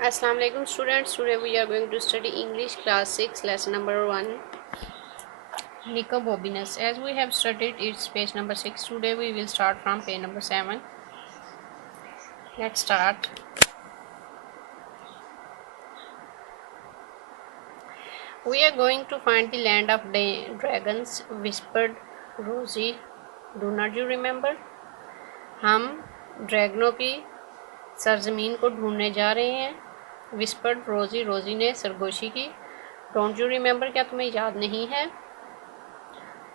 Assalamu alaikum students. Today we are going to study English class 6 lesson number 1 Nicobobinus. As we have studied its page number 6, today we will start from page number 7. Let's start. We are going to find the land of dragons, whispered Rosie. Do not you remember? हम ड्रैगनों की सरजमीन को ढूंढने जा रहे हैं. Whispered रोजी. Rosie ने सरगोशी की. डोंट यू रिमेंबर, क्या तुम्हें याद नहीं है?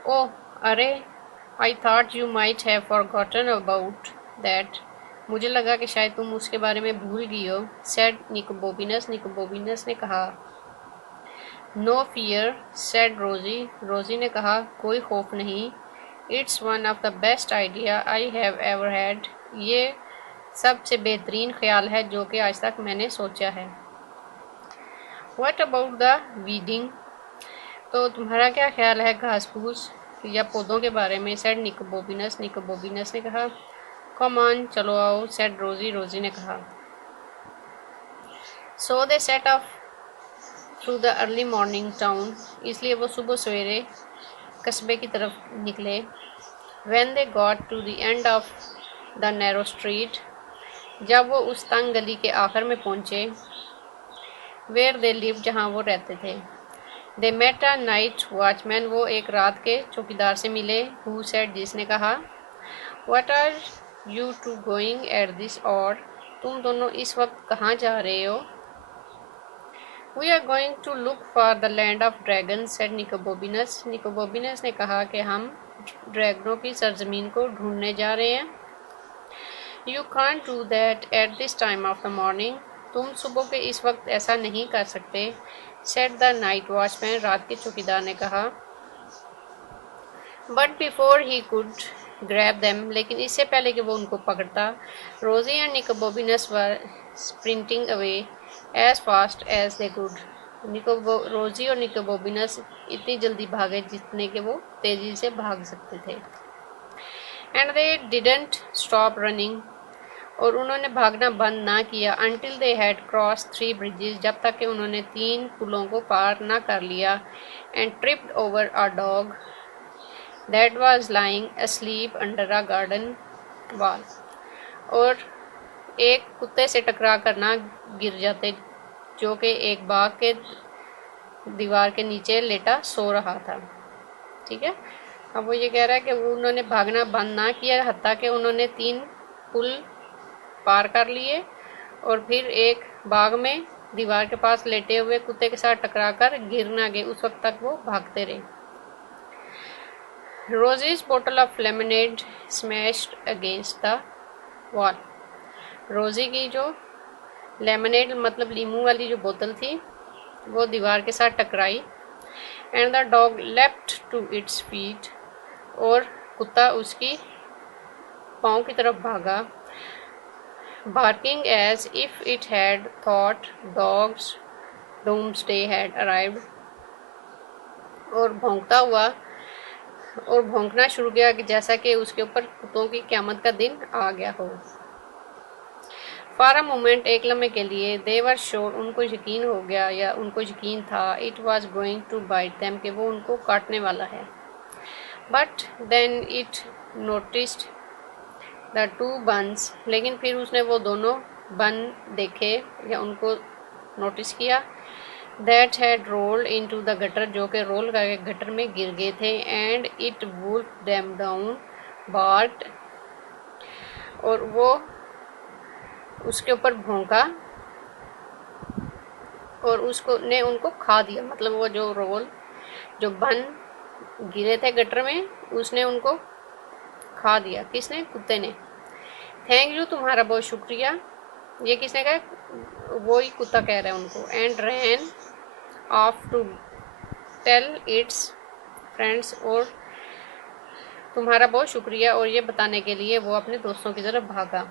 ओह, अरे, I thought you might have forgotten about that. मुझे लगा कि शायद तुम उसके बारे में भूल गई हो. Said Nicobobinus. निकोबोबिनस ने कहा. नो फियर, सेड रोजी. रोजी ने कहा, कोई खौफ नहीं. It's one of the best idea I have ever had. ये सबसे बेहतरीन ख्याल है जो कि आज तक मैंने सोचा है. What about the weeding. तो तुम्हारा क्या ख्याल है घास फूस या पौधों के बारे में? Said Nicobobinus. निकोबोबिनस ने कहा. कम ऑन, चलो आओ, सेड रोजी. रोजी ने कहा. So they set off through the early morning town. इसलिए वो सुबह सवेरे कस्बे की तरफ निकले. When they got to the end of the narrow street. जब वो उस तंग गली के आखिर में पहुंचे. वेयर दे लिव, जहाँ वो रहते थे. They met a night watchman. वो एक रात के चौकीदार से मिले. हु सेड, जिसने कहा. What are you two going at this hour. तुम दोनों इस वक्त कहाँ जा रहे हो? We are going to look for the land of dragon, said Nicobobinus. Nicobobinus ने कहा कि हम ड्रैगनों की सरजमीन को ढूंढने जा रहे हैं. You can't do that at this time of the morning. तुम सुबह के इस वक्त ऐसा नहीं कर सकते. Said the night watchman. रात के चौकीदार ने कहा. But before he could grab them. लेकिन इससे पहले कि वो उनको पकड़ता. Rosie and Nicobobinus were sprinting away as fast as they could. Rosie और निकोबोबिनस इतनी जल्दी भागे जितने के वो तेजी से भाग सकते थे. And they didn't stop running. और उन्होंने भागना बंद ना किया. Until they had cross 3 bridges. जब तक कि उन्होंने 3 पुलों को पार ना कर लिया. And tripped over a dog that was lying asleep under a garden wall. और एक कुत्ते से टकरा कर ना गिर जाते जो कि एक बाग के दीवार के नीचे लेटा सो रहा था. ठीक है. अब वो ये कह रहा है कि वो उन्होंने भागना बंद ना किया हत्ता कि उन्होंने 3 पुल पार कर लिए और फिर एक बाग में दीवार के पास लेटे हुए कुत्ते के साथ टकराकर गिर ना गए. उस वक्त तक वो भागते रहे. रोजीज बोतल of lemonade smashed against the wall. रोजी की जो लेमनेड मतलब लीमू वाली जो बोतल थी वो दीवार के साथ टकराई. And the dog left to its feet. और कुत्ता उसकी पाँव की तरफ भागा. barking as if it had thought dogs doomsday had arrived. और भौंकता हुआ और भौंकना शुरू किया कि जैसा कि उसके ऊपर कुत्तों की क़यामत का दिन आ गया हो. फॉर अ मोमेंट, एक लम्हे के लिए. दे वर श्योर, उनको यकीन हो गया या उनको यकीन था. It was going to bite them, कि वो उनको काटने वाला है. But then it noticed the 2 buns. लेकिन फिर उसने वो दोनों बन देखे या उनको नोटिस किया. That had rolled into the gutter, जो कि रोल करके गटर में गिर गए थे. And it wolf them down, barked. और वो उसके ऊपर भौंका और उसको ने उनको खा दिया. मतलब वो जो रोल जो बन गिरे थे गटर में उसने उनको खा दिया. किसने? कुत्ते ने. थैंक यू, तुम्हारा बहुत शुक्रिया. ये किसने कहा? वो ही कुत्ता कह रहा है उनको. And ran off to tell its friends. और तुम्हारा बहुत शुक्रिया, और ये बताने के लिए वो अपने दोस्तों की तरफ भागा.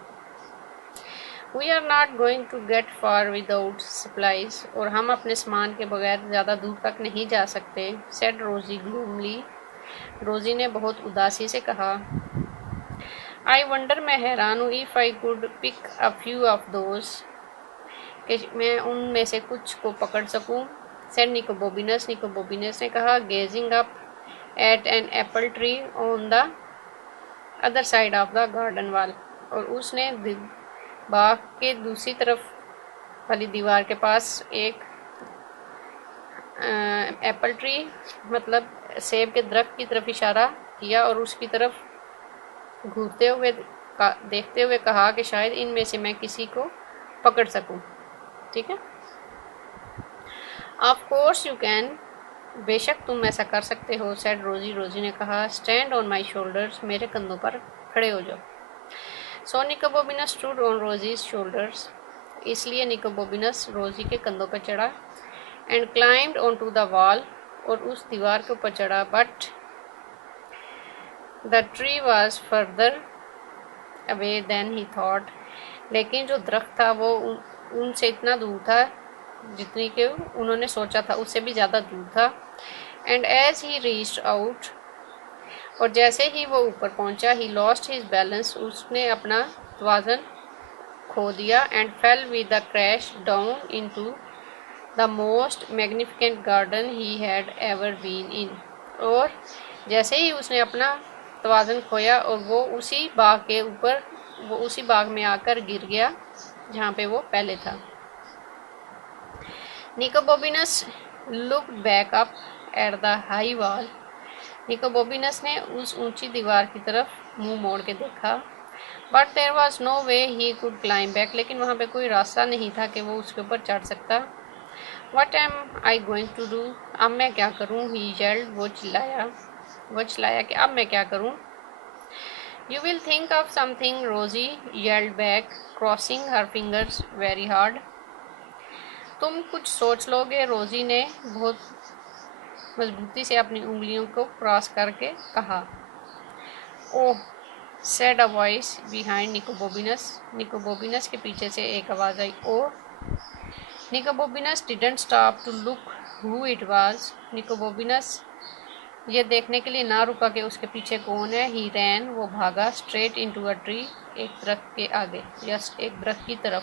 We are not going to get far without supplies. और हम अपने सामान के बगैर ज़्यादा दूर तक नहीं जा सकते. सेड रोजी ग्लूमली. रोजी ने बहुत उदासी से कहा. आई वंडर, मैं हैरान हूँ. If I could pick a few of those कि मैं उनमें से कुछ को पकड़ सकूं। सेड निकोबोबिनस, निकोबोबिनस ने कहा, gazing up at an apple tree on the other side of the garden wall, और उसने बाग के दूसरी तरफ वाली दीवार के पास एक एप्पल ट्री मतलब सेब के दरख्त की तरफ इशारा किया और उसकी तरफ घूरते हुए देखते हुए कहा कि शायद इनमें से मैं किसी को पकड़ सकूं। ठीक है, ऑफ कोर्स यू कैन, बेशक तुम ऐसा कर सकते हो, सेड रोजी, रोजी ने कहा, स्टैंड ऑन माई शोल्डर्स, मेरे कंधों पर खड़े हो जाओ। So Nicobobinus stood on Rosie's shoulders, इसलिए निकोबोबिनस रोजी के कंधों पर चढ़ा, and climbed on to the wall, और उस दीवार के ऊपर चढ़ा, but the tree was further away than he thought, लेकिन जो दरख्त था वो उनसे इतना दूर था जितनी कि उन्होंने सोचा था, उससे भी ज़्यादा दूर था। And as he reached out, और जैसे ही वो ऊपर पहुंचा, ही लॉस्ट हिज बैलेंस, उसने अपना तवाज़न खो दिया, and fell with the crash down into the most magnificent garden he had ever been in, और जैसे ही उसने अपना तवाज़न खोया और वो उसी बाग में आकर गिर गया जहाँ पे वो पहले था। Nicobobinus looked back up at the high wall, Nicobobinus ने उस ऊंची दीवार की तरफ मुंह मोड़ के देखा, but there was no way he could climb back, लेकिन वहाँ पे कोई रास्ता नहीं था कि वो उसके ऊपर चढ़ सकता। What am I going to do, अब मैं क्या करूँ, ही येल्ड, वो चिल्लाया कि अब मैं क्या करूँ। You will think of something, Rosie yelled back, crossing her fingers very hard, तुम कुछ सोच लोगे, रोजी ने बहुत मजबूती से अपनी उंगलियों को क्रॉस करके कहा। Oh, said a voice behind Nicobobinus, Nicobobinus के पीछे से एक आवाज़ आई, oh. Nicobobinus didn't stop to look who it was, Nicobobinus ये देखने के लिए ना रुका कि उसके पीछे कौन है। ही रैन, वो भागा, स्ट्रेट इनटू अ ट्री, एक दरख्त के आगे, जस्ट एक दरख्त की तरफ।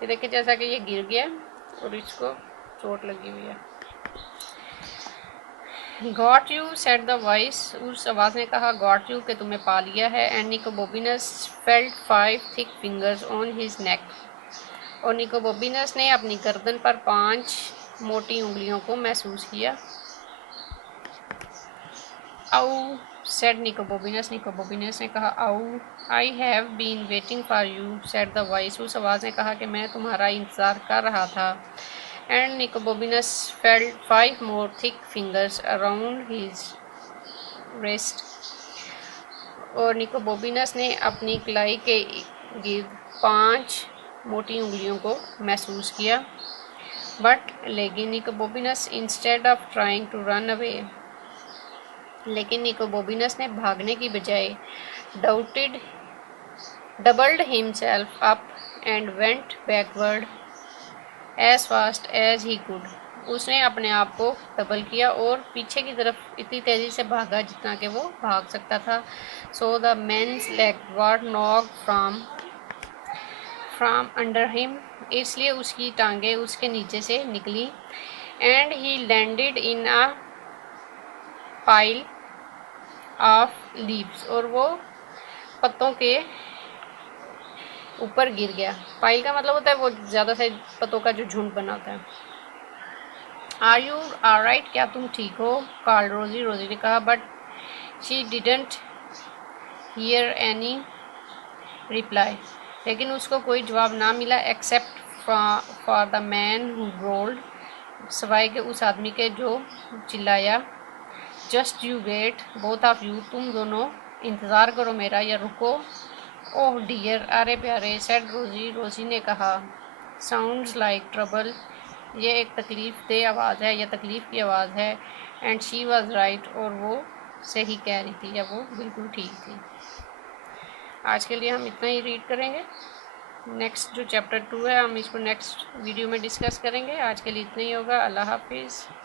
ये देखिए जैसा कि ये गिर गया और इसको चोट लगी हुई है। Got you, said the voice, उस आवाज़ ने कहा, गॉट यू, कि तुम्हें पा लिया है। And Nicobobinus felt 5 thick fingers on his neck, और निकोबोबिनस ने अपनी गर्दन पर 5 मोटी उंगलियों को महसूस किया। आउ, सेड निकोबोबिनस, निकोबोबिनस ने कहा, ow. I have been waiting for you, said the voice, उस आवाज़ ने कहा कि मैं तुम्हारा इंतज़ार कर रहा था। And Nicobobinus felt 5 more thick fingers around his wrist, और निकोबोबिनस ने अपनी कलाई के गिर्द 5 मोटी उंगलियों को महसूस किया। बट लेकिन Nicobobinus instead of trying to run away, लेकिन निकोबोबिनस ने भागने की बजाय doubled himself up and went backward as fast as he could, उसने अपने आप को डबल किया और पीछे की तरफ इतनी तेज़ी से भागा जितना कि वो भाग सकता था। So the man's legs were knocked from under him, इसलिए उसकी टांगें उसके नीचे से निकली। And he landed in a pile of leaves, और वो पत्तों के ऊपर गिर गया। पाइल का मतलब होता है वो ज़्यादा से पत्तों का जो झुंड बना होता है। आर यू ऑलराइट, क्या तुम ठीक हो, कॉल रोजी, रोजी ने कहा, but she didn't hear any reply, लेकिन उसको कोई जवाब ना मिला, except for the man who growled, सवाए के उस आदमी के जो चिल्लाया, just you wait both of you, तुम दोनों इंतज़ार करो मेरा या रुको। ओह डियर, अरे प्यारे, सेड रोजी, रोजी ने कहा, साउंड्स लाइक ट्रबल, ये एक तकलीफ़ दे आवाज़ है या तकलीफ़ की आवाज़ है। एंड शी वॉज राइट, और वो सही कह रही थी या वो बिल्कुल ठीक थी। आज के लिए हम इतना ही रीड करेंगे। नेक्स्ट जो चैप्टर 2 है हम इसको नेक्स्ट वीडियो में डिस्कस करेंगे। आज के लिए इतना ही होगा। अल्लाह हाफिज़।